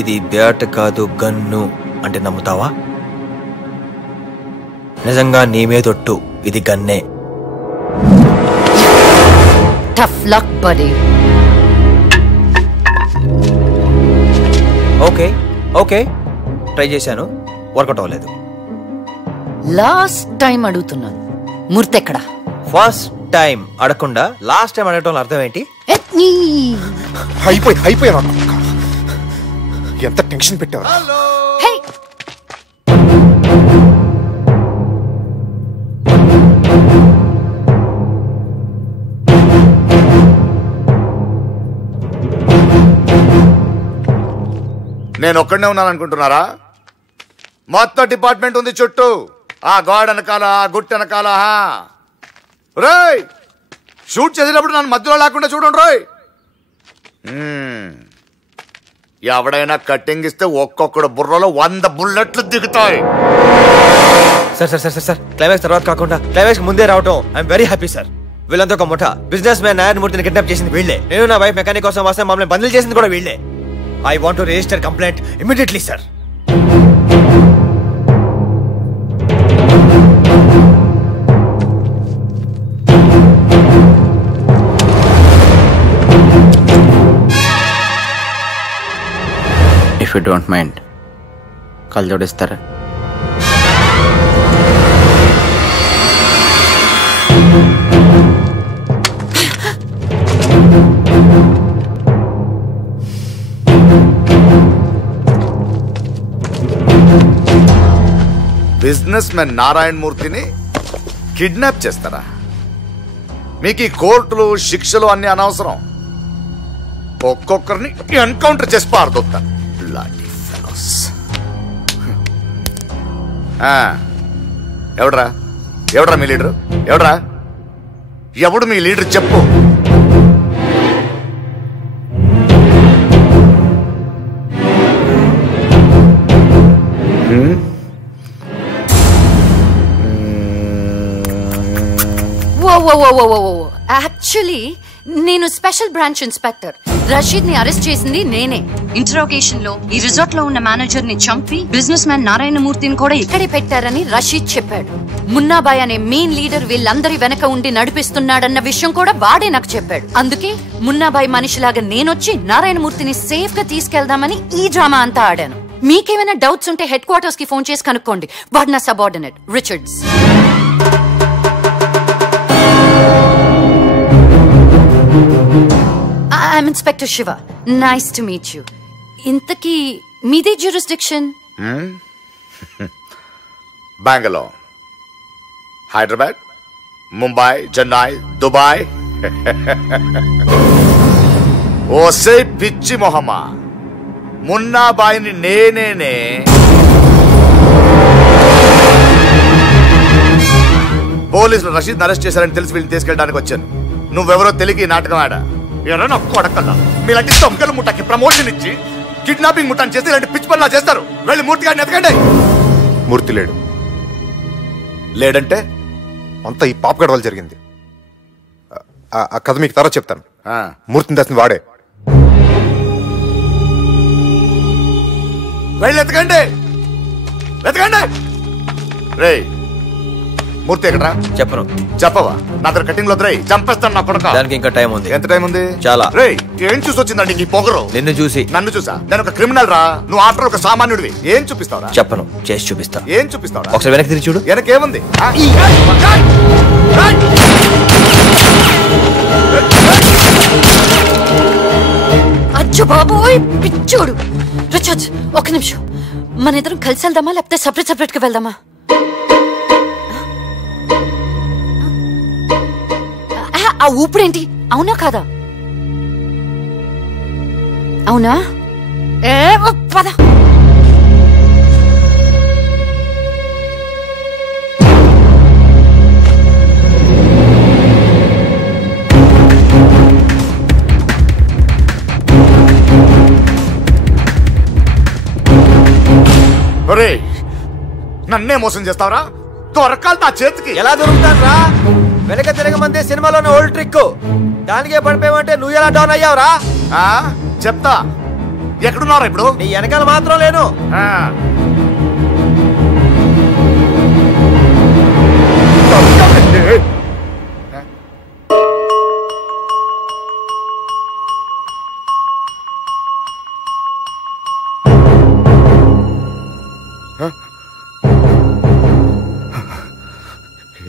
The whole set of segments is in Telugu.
ఇది బ్యాట్ కాదు గన్ను అంటే నమ్ముతావా? నిజంగా నీ మీదొట్టు, ఇది గన్నే. Tough luck buddy. Okay okay try చేశాను, వర్కౌట్ అవ్వలేదు. లాస్ట్ టైం అడుగుతున్నాను, మూర్తి ఎక్కడా? ఫస్ట్ టైం అడగకుండా లాస్ట్ టైం అడగటం అర్థం ఏంటి? అయిపోయా ఎంత టెన్షన్ పెట్టావు. నేను ఒక్కడనే ఉన్నాను అనుకుంటున్నారా? మొత్తం డిపార్ట్మెంట్ ఉంది చుట్టూ. ఆ గాడ్ వెనకాల, ఆ గుట్ట వెనకాల. రోయ్ షూట్ చేసేటప్పుడు నన్ను మధ్యలో లేకుండా చూడండి రోయ్. ఎవడైనా కట్టింగ్ ఇస్తే ఒక్కొక్కడు బుర్రలో 100 బుల్లెట్లు దిగుతాయి. Sir sir sir sir climax తర్వాత కాకుండా క్లైమాక్స్ ముందే రావటం ఐఎమ్ వెరీ హ్యాపీ సార్. వీళ్ళంతా ఒక ముఠా బిజినెస్ మ్యాన్ నారాయణమూర్తిని కిడ్నాప్ చేసింది వీళ్ళే. నేను నా వైఫ్ మెకానిక్ కోసం వస్తే మమ్మల్ని బందీలు చేసింది కూడా వీళ్ళే. I want to register complaint immediately sir. If you don't mind call జోడిస్తారా? బిజినెస్ మ్యాన్ నారాయణమూర్తిని కిడ్నాప్ చేస్తారా? మీకు ఈ కోర్టులు శిక్షలు అన్ని అనవసరం. ఒక్కొక్కరిని ఎన్కౌంటర్ చేసి పారదొత్తాను. ఎవడ్రా మీ లీడరు? ఎవడు మీ లీడర్ చెప్పు. యాక్చువల్లీ నేను స్పెషల్ బ్రాంచ్ ఇన్స్పెక్టర్. రషీద్ ని అరెస్ట్ చేసింది నేనే. ఇంటరోగేషన్ లో ఈ రిసార్ట్ లో ఉన్న మేనేజర్ ని చంపి బిజినెస్ మ్యాన్ నారాయణమూర్తిని కూడా ఇక్కడే పెట్టారని రషీద్ చెప్పాడు. మున్నాబాయ్ అనే మెయిన్ లీడర్ వీళ్ళందరి వెనక ఉండి నడిపిస్తున్నాడన్న విషయం కూడా వాడే నాకు చెప్పాడు. అందుకే మున్నాబాయ్ మనిషిలాగా నేనొచ్చి నారాయణమూర్తిని సేఫ్ గా తీసుకెళ్దామని ఈ డ్రామా అంతా ఆడాను. మీకేమైనా డౌట్స్ ఉంటే హెడ్ క్వార్టర్స్ కి ఫోన్ చేసి కనుక్కోండి. వాడు నా subordinate Richards. I'm Inspector Shiva. Nice to meet you. ఇంతకీ మీదే జ్యూరిస్డిక్షన్? బెంగళూరు, హైదరాబాద్, ముంబై, చెన్నై, దుబాయ్. ఓసే పిచ్చి మొహమ్మా, మున్నాబాయిని నేనేనే పోలీసులు రషీద్ అరెస్ట్ చేశారని తెలిసి వీళ్ళని తీసుకెళ్ళడానికి వచ్చాను. నువ్వెవరో తెలియక నాటకం ఆడా. ఎవరో కొడకల్లా మీలాంటి దొంగల ముఠాకి ప్రమోషన్ ఇచ్చి కిడ్నాపింగ్ ముఠాన్ని చేస్తే ఇలాంటి పిచ్చి పనులు చేస్తారు. వెళ్ళి మూర్తి గారిని ఎతకండి. మూర్తి లేడంటే అంతా ఈ పాపగడ వల్ల జరిగింది. ఆ కథ మీకు తర్వాత చెప్తాను. మూర్తిని దాసింది వాడే. వెళ్ళి ఎతకండి, వెతకండి. రే మూర్తి ఎక్కడా? చెప్పను. చెప్పవా? నా దగ్గర కటింగ్ లో చంపేస్తాను నా కొడుక. దానికి ఇంకా టైం ఉంది. ఎంత టైం ఉంది? చాలా. రే ఏం చూసి వచ్చిందండి ఈ పొగరు? నిన్ను చూసి. నన్ను చూసా? నేను ఒక క్రిమినల్ రా, నువ్వు ఆఫ్టర్ ఒక సామాన్యుడివి. ఏం చూపిస్తావురా? చెప్పను, చేసి చూపిస్తా. ఏం చూపిస్తావురా? ఒకసారి వెనక్కి తిరిగి చూడు. వెనకేముంది? అచ్చు బాబోయ్ పిచ్చోడు. రిచర్డ్స్ ఒక నిమిషం, మన ఇద్దరం కలిసి వెళ్దామా లేకపోతే సపరేట్ సపరేట్ గా వెళ్దామా? ఆ ఊపిడేంటి? అవునా కాదా? అవునా? పద. నన్నే మోసం చేస్తావరా? దొరకాలి నా చేతికి. ఎలా దొరుకుతాను రా? వెనక తిరగమంది సినిమాలోని ఓల్డ్ ట్రిక్. దానికే పడిపోయామంటే నువ్వు ఎలా డౌన్ అయ్యావురా? చెప్తా. ఎక్కడున్నారా ఇప్పుడు? నీ వెనకాల మాత్రం లేను.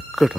ఎక్కడ?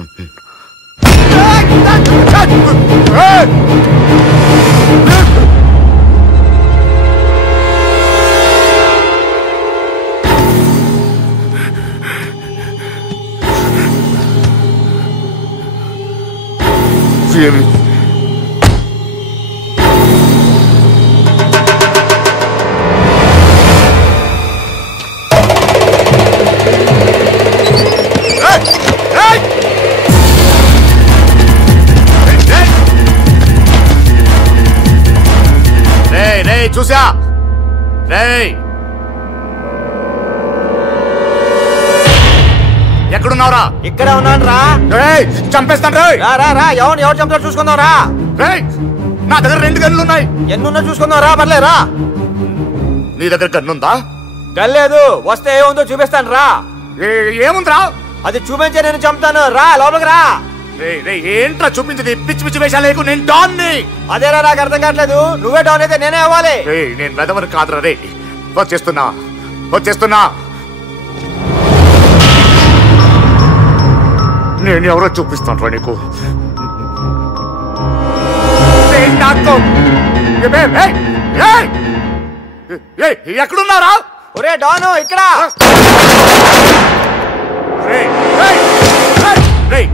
చూసా? ఎక్కడున్నావురా? ఇక్కడ ఉన్నాను రా. చంపేస్తాను. ఎవరు చంపుతారు చూసుకుందాం రా. నా దగ్గర 2 గన్నులు ఉన్నాయి. ఎన్నున్నా చూసుకుందాం రా. పర్లేరా? నీ దగ్గర గన్నుందా? గల్లేదు. వస్తే ఏముందో చూపిస్తాను రా. ఏముందిరా? అది చూపించే నేను చంపుతాను రా. లోపలికి రా. ఏంట్రా చూపించింది? పిచ్చి పిచ్చి వేషాలు లేకు. నేను డాన్ ని. అదేరా నాకు అర్థం కావట్లేదు. నువ్వే డౌన్ అయితే నేనే అవ్వాలి. నేను వెదవని కాదురా. రే వచ్చేస్తున్నా. నేను ఎవరో చూపిస్తాను రా నీకు. ఎక్కడున్నారా? ఒరే డాను ఇక్కడ.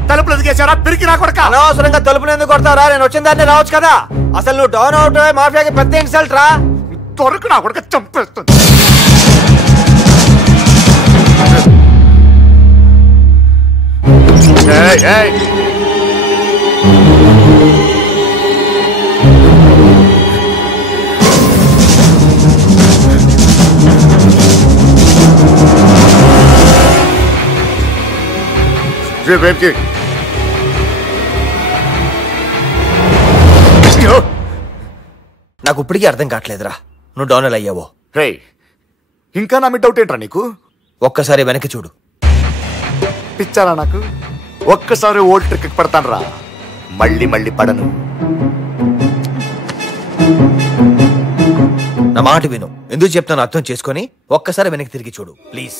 తలుపులు ఎదిగేశారా? పిరికి నా కొడక. అనవసరంగా తలుపులు ఎందుకు కొడతావురా? నేను వచ్చిన దాన్ని రావచ్చు కదా. అసలు నువ్వు డౌన్ అవుట్ మాఫియాకి పెద్ద ఇన్సల్ట్ రా. దొరకు నా కొడక చంపేస్తుంది. నాకు ఇప్పటికీ అర్థం కావట్లేదురా నువ్వు డౌన్ ఎలా అయ్యావో. రే ఇంకా నా మీ డౌట్ ఏంట్రా నీకు? ఒక్కసారి వెనక్కి చూడు. పిచ్చారా నాకు? ఒక్కసారి ఓల్డ్ ట్రిక్ పడతాను రా, మళ్ళీ మళ్ళీ పడను. నా మాట విను, ఎందుకు చెప్తాను అర్థం చేసుకొని ఒక్కసారి వెనక్కి తిరిగి చూడు ప్లీజ్.